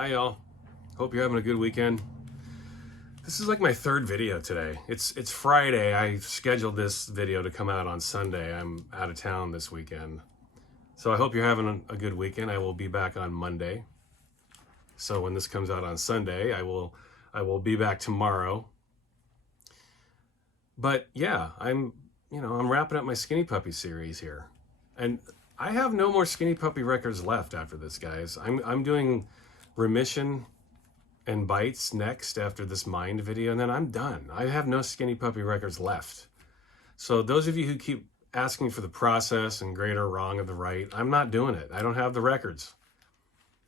Hi y'all. Hope you're having a good weekend. This is like my third video today. It's Friday. I scheduled this video to come out on Sunday. I'm out of town this weekend. So I hope you're having a good weekend. I will be back on Monday. So when this comes out on Sunday, I will be back tomorrow. But yeah, I'm wrapping up my Skinny Puppy series here. And I have no more Skinny Puppy records left after this, guys. I'm doing Remission and Bites next after this Mind video, and then I'm done. I have no Skinny Puppy records left. So those of you who keep asking for the process and great or wrong of the right, I'm not doing it. I don't have the records.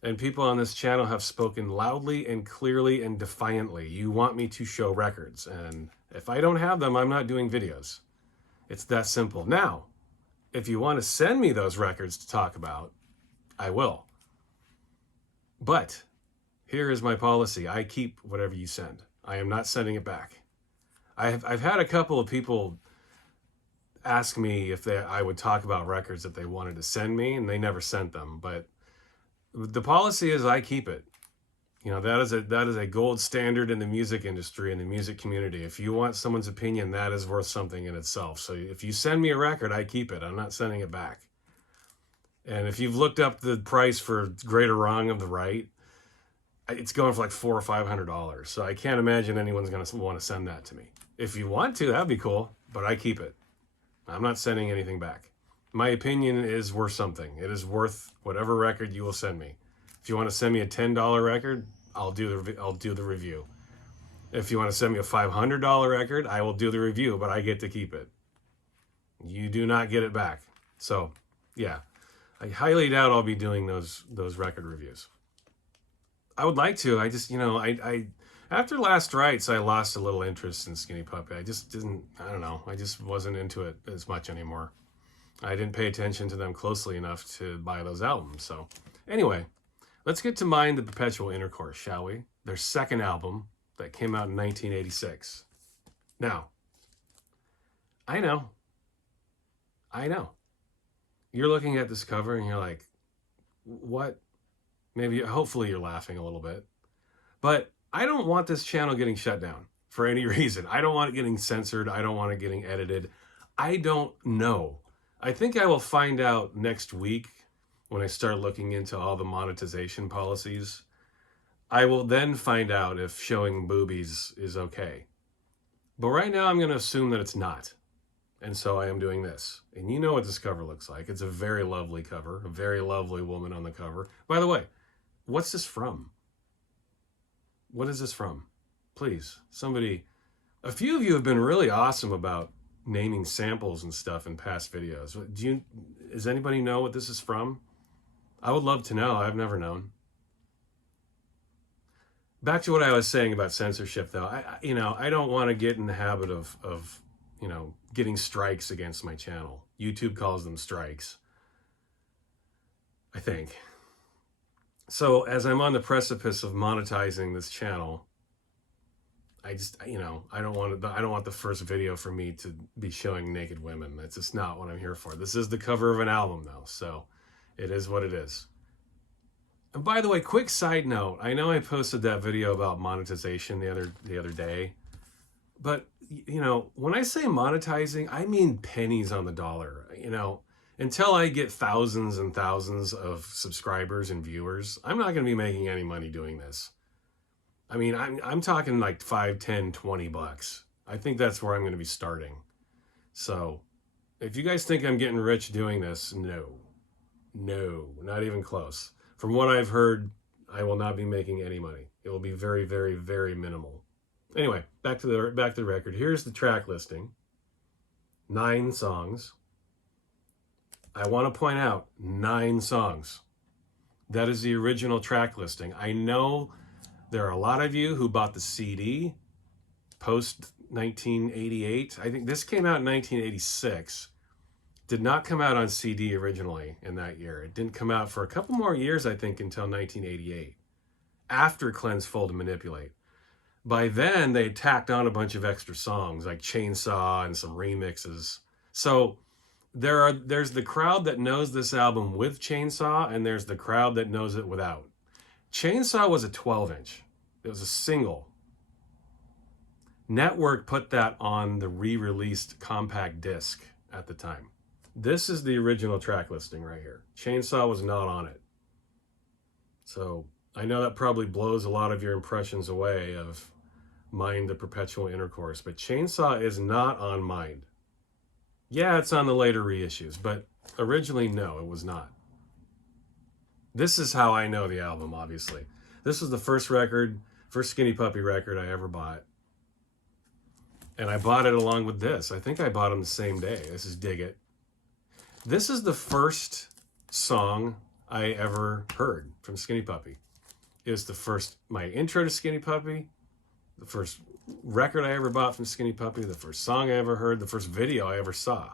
And people on this channel have spoken loudly and clearly and defiantly. You want me to show records, and if I don't have them, I'm not doing videos. It's that simple. Now, if you want to send me those records to talk about, I will. But here is my policy. I keep whatever you send. I am not sending it back. I've had a couple of people ask me if I would talk about records that they wanted to send me, and they never sent them. But the policy is I keep it. You know, that is a gold standard in the music industry and the music community. If you want someone's opinion, that is worth something in itself. So if you send me a record, I keep it. I'm not sending it back. And if you've looked up the price for Great or Wrong of the Right, it's going for like $400 or $500. So I can't imagine anyone's going to want to send that to me. If you want to, that'd be cool, but I keep it. I'm not sending anything back. My opinion is worth something. It is worth whatever record you will send me. If you want to send me a $10 record, I'll do the review. If you want to send me a $500 record, I will do the review, but I get to keep it. You do not get it back. So, yeah. I highly doubt I'll be doing those record reviews. I would like to. I just, I after Last Rites, I lost a little interest in Skinny Puppy. I just didn't, I don't know. I just wasn't into it as much anymore. I didn't pay attention to them closely enough to buy those albums. So anyway, let's get to Mind the Perpetual Intercourse, shall we? Their second album that came out in 1986. Now, I know. You're looking at this cover and you're like, what? Hopefully you're laughing a little bit. But I don't want this channel getting shut down for any reason. I don't want it getting censored. I don't want it getting edited. I don't know. I think I will find out next week when I start looking into all the monetization policies. I will then find out if showing boobies is okay. But right now I'm going to assume that it's not. And so I am doing this. And you know what this cover looks like. It's a very lovely cover, a very lovely woman on the cover. By the way, what's this from? What is this from? Please, somebody. A few of you have been really awesome about naming samples and stuff in past videos. Does anybody know what this is from? I would love to know. I've never known. Back to what I was saying about censorship, though. I don't want to get in the habit of getting strikes against my channel. YouTube calls them strikes, I think. So as I'm on the precipice of monetizing this channel, I just, I don't want the first video for me to be showing naked women. That's just not what I'm here for. This is the cover of an album, though, so it is what it is. And by the way, quick side note, I know I posted that video about monetization the other day, but when I say monetizing, I mean pennies on the dollar. Until I get thousands and thousands of subscribers and viewers, I'm not going to be making any money doing this. I mean, I'm talking like $5, $10, $20. I think that's where I'm going to be starting. So if you guys think I'm getting rich doing this, no, not even close. From what I've heard, I will not be making any money. It will be very, very, very minimal. Anyway, back to the record. Here's the track listing. 9 songs. I want to point out 9 songs. That is the original track listing. I know there are a lot of you who bought the CD post 1988. I think this came out in 1986. Did not come out on CD originally in that year. It didn't come out for a couple more years, I think, until 1988, after Cleanse, Fold, and Manipulate. By then, they tacked on a bunch of extra songs, like Chainsaw and some remixes. So there's the crowd that knows this album with Chainsaw, and there's the crowd that knows it without. Chainsaw was a 12-inch. It was a single. Network put that on the re-released compact disc at the time. This is the original track listing right here. Chainsaw was not on it. So I know that probably blows a lot of your impressions away of Mind the Perpetual Intercourse, but Chainsaw is not on Mind. Yeah, it's on the later reissues, but originally, no, it was not. This is how I know the album, obviously. This was the first Skinny Puppy record I ever bought. And I bought it along with this. I think I bought them the same day. This is Dig It. This is the first song I ever heard from Skinny Puppy. It was my intro to Skinny Puppy, the first record I ever bought from Skinny Puppy, the first song I ever heard, the first video I ever saw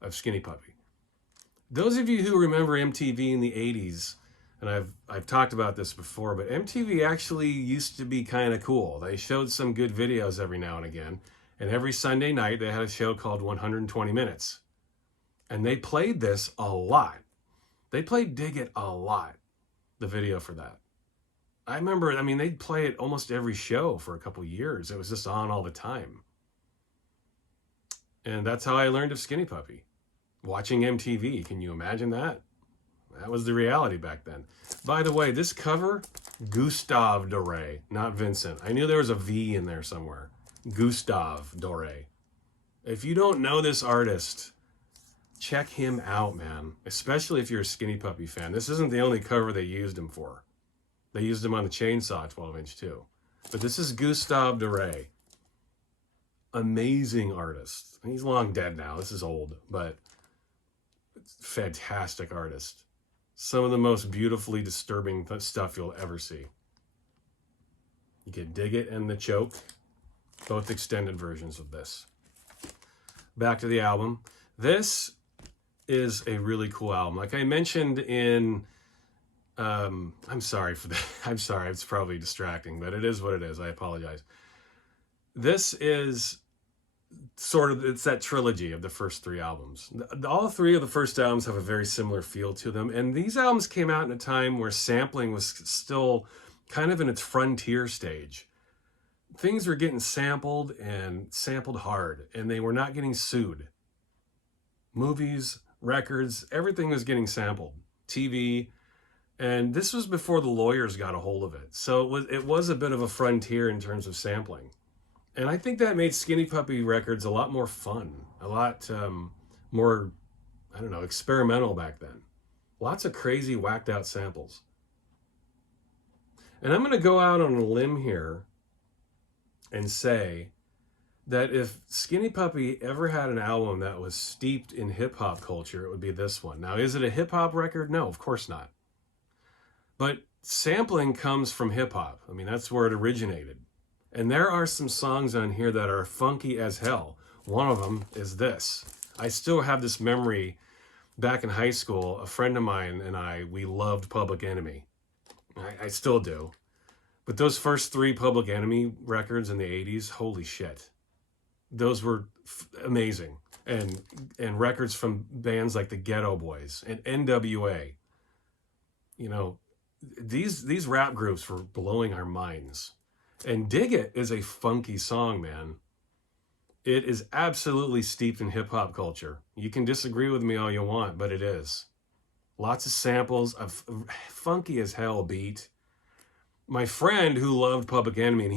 of Skinny Puppy. Those of you who remember MTV in the 80s, and I've talked about this before, but MTV actually used to be kind of cool. They showed some good videos every now and again, and every Sunday night they had a show called 120 Minutes. And they played this a lot. They played Dig It a lot, the video for that. I remember, they'd play it almost every show for a couple years. It was just on all the time. And that's how I learned of Skinny Puppy. Watching MTV, can you imagine that? That was the reality back then. By the way, this cover, Gustave Doré, not Vincent. I knew there was a V in there somewhere. Gustave Doré. If you don't know this artist, check him out, man. Especially if you're a Skinny Puppy fan. This isn't the only cover they used him for. They used him on the Chainsaw 12-inch too. But this is Gustave Doré. Amazing artist. He's long dead now. This is old, but fantastic artist. Some of the most beautifully disturbing stuff you'll ever see. You can Dig It and The Choke. Both extended versions of this. Back to the album. This is a really cool album. Like I mentioned in, I'm sorry for that. I'm sorry, it's probably distracting, but it is what it is. I apologize. This is it's that trilogy of the first three albums. All three of the first albums have a very similar feel to them. And these albums came out in a time where sampling was still kind of in its frontier stage. Things were getting sampled and sampled hard, and they were not getting sued. Movies, records, everything was getting sampled. TV, and this was before the lawyers got a hold of it. So it was a bit of a frontier in terms of sampling. And I think that made Skinny Puppy records a lot more fun, a lot more, experimental back then. Lots of crazy, whacked out samples. And I'm going to go out on a limb here and say that if Skinny Puppy ever had an album that was steeped in hip-hop culture, it would be this one. Now, is it a hip-hop record? No, of course not. But sampling comes from hip-hop. That's where it originated. And there are some songs on here that are funky as hell. One of them is this. I still have this memory back in high school. A friend of mine and we loved Public Enemy. I still do. But those first three Public Enemy records in the 80s, holy shit. Those were amazing. And records from bands like the Ghetto Boys and NWA. These rap groups were blowing our minds. And Dig It is a funky song, man. It is absolutely steeped in hip-hop culture. You can disagree with me all you want, but it is. Lots of samples, a funky as hell beat. My friend who loved Public Enemy, and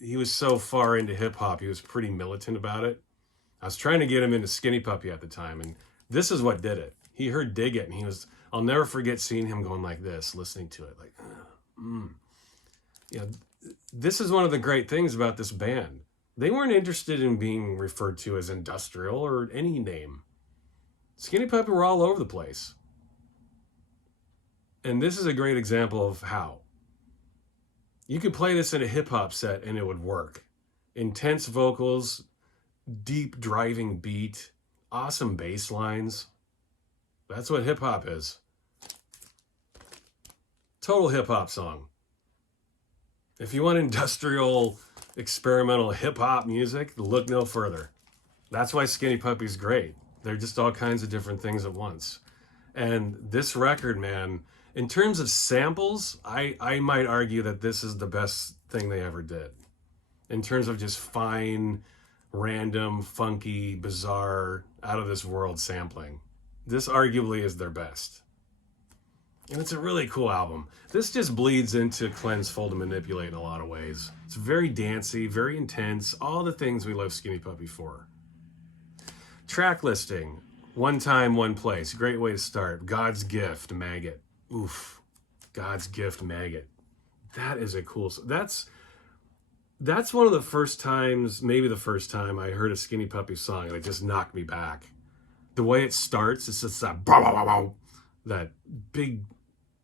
he was so far into hip-hop, he was pretty militant about it. I was trying to get him into Skinny Puppy at the time, and this is what did it. He heard Dig It, and I'll never forget seeing him going like this, listening to it, like, this is one of the great things about this band. They weren't interested in being referred to as industrial or any name. Skinny Puppy were all over the place. And this is a great example of how. You could play this in a hip-hop set and it would work. Intense vocals, deep driving beat, awesome bass lines. That's what hip-hop is. Total hip-hop song. If you want industrial, experimental hip-hop music, look no further. That's why Skinny Puppy's great. They're just all kinds of different things at once. And this record, man, In terms of samples, I might argue that this is the best thing they ever did. In terms of just fine, random, funky, bizarre, out of this world sampling. This arguably is their best. And it's a really cool album. This just bleeds into Cleanse, Fold, and Manipulate in a lot of ways. It's very dancey, very intense, all the things we love Skinny Puppy for. Track listing, One Time, One Place. Great way to start. God's Gift, Maggot. Oof. God's Gift, Maggot. That is a cool... That's one of the first times, maybe the first time I heard a Skinny Puppy song and it just knocked me back. The way it starts, it's just that big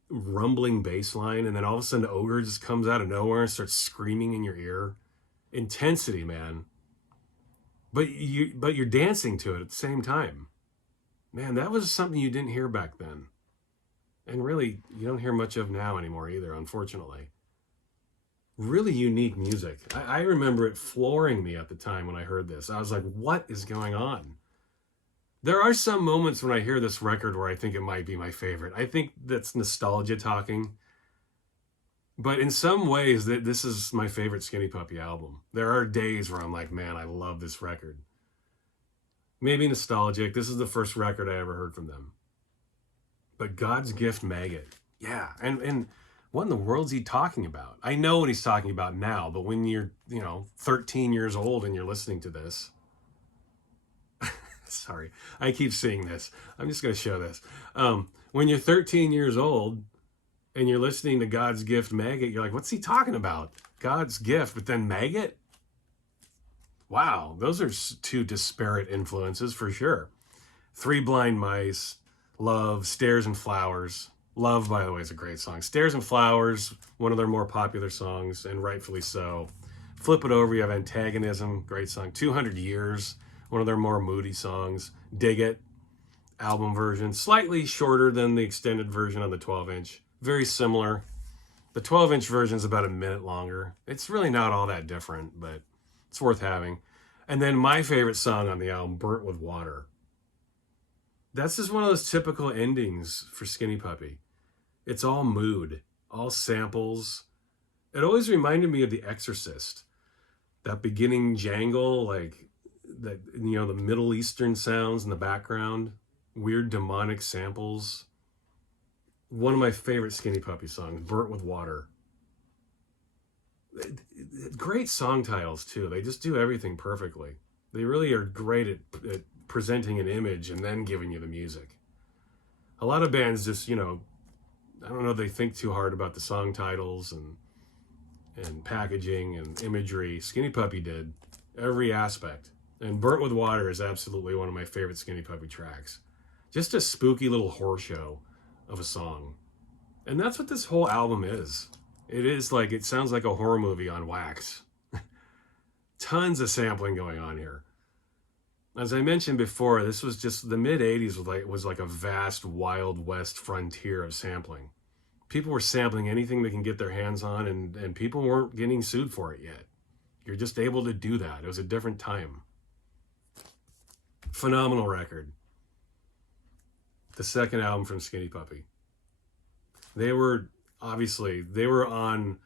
rumbling bass line, and then all of a sudden Ogre just comes out of nowhere and starts screaming in your ear. Intensity, man. But you're dancing to it at the same time. Man, that was something you didn't hear back then. And really, you don't hear much of now anymore either, unfortunately. Really unique music. I remember it flooring me at the time when I heard this. I was like, what is going on? There are some moments when I hear this record where I think it might be my favorite. I think that's nostalgia talking. But in some ways, this is my favorite Skinny Puppy album. There are days where I'm like, man, I love this record. Maybe nostalgic. This is the first record I ever heard from them. But God's Gift, Maggot. Yeah, and what in the world's he talking about? I know what he's talking about now, but when you're, 13 years old and you're listening to this... Sorry, I keep seeing this. I'm just going to show this. When you're 13 years old and you're listening to God's Gift, Maggot, you're like, what's he talking about? God's Gift, but then Maggot? Wow, those are two disparate influences for sure. Three Blind Mice, Love, Stairs and Flowers. Love, by the way, is a great song. Stairs and Flowers, one of their more popular songs, and rightfully so. Flip It Over, you have Antagonism, great song. 200 Years, one of their more moody songs. Dig It, album version. Slightly shorter than the extended version on the 12-inch. Very similar. The 12-inch version is about a minute longer. It's really not all that different, but it's worth having. And then my favorite song on the album, Burnt with Water. That's just one of those typical endings for Skinny Puppy. It's all mood, all samples. It always reminded me of The Exorcist. That beginning jangle, like... that, the Middle Eastern sounds in the background, weird demonic samples. One of my favorite Skinny Puppy songs, Burnt with Water. Great song titles too. They just do everything perfectly. They really are great at presenting an image and then giving you the music. A lot of bands just, I don't know, they think too hard about the song titles and packaging and imagery. Skinny Puppy did every aspect. And Burnt with Water is absolutely one of my favorite Skinny Puppy tracks. Just a spooky little horror show of a song. And that's what this whole album is. It sounds like a horror movie on wax. Tons of sampling going on here. As I mentioned before, this was just, the mid-'80s was like a vast Wild West frontier of sampling. People were sampling anything they can get their hands on, and people weren't getting sued for it yet. You're just able to do that. It was a different time. Phenomenal record. The second album from Skinny Puppy. They were on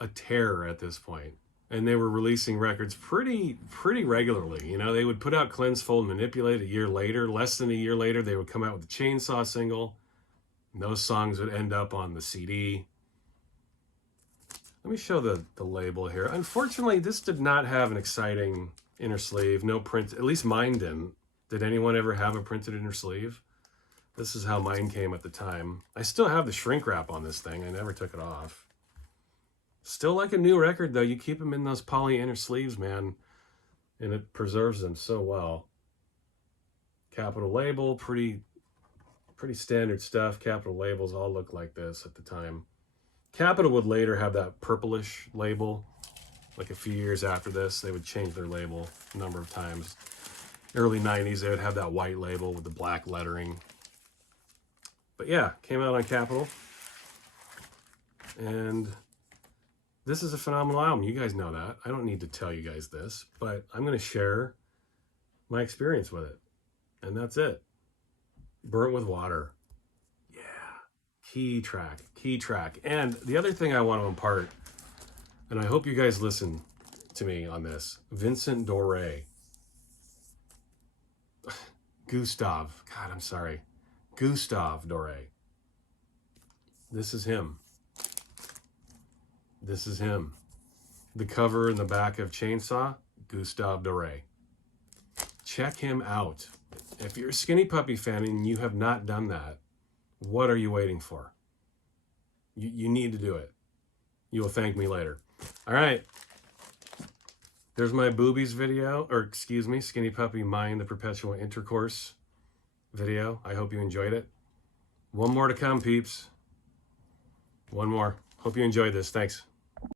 a tear at this point, and they were releasing records pretty regularly. They would put out Cleanse, Fold, Manipulate a year later. Less than a year later, they would come out with the Chainsaw single, and those songs would end up on the CD. Let me show the label here. Unfortunately, this did not have an exciting inner sleeve. No print, at least mine didn't. Did anyone ever have a printed inner sleeve? This is how mine came at the time. I still have the shrink wrap on this thing. I never took it off. Still like a new record, though. You keep them in those poly inner sleeves, man, and it preserves them so well. Capital label, pretty standard stuff. Capital labels all look like this at the time. Capital would later have that purplish label. Like a few years after this, they would change their label a number of times. Early 90s, they would have that white label with the black lettering. But yeah, came out on Capitol. And this is a phenomenal album. You guys know that. I don't need to tell you guys this, but I'm going to share my experience with it. And that's it. Burnt with Water. Yeah. Key track. And the other thing I want to impart, and I hope you guys listen to me on this, Vincent Doré. Gustave Doré. This is him. The cover in the back of Chainsaw, Gustave Doré. Check him out. If you're a Skinny Puppy fan and you have not done that, what are you waiting for? You need to do it. You will thank me later. All right. There's my boobies video, or excuse me, Skinny Puppy Mind the Perpetual Intercourse video. I hope you enjoyed it. One more to come, peeps. One more. Hope you enjoyed this. Thanks.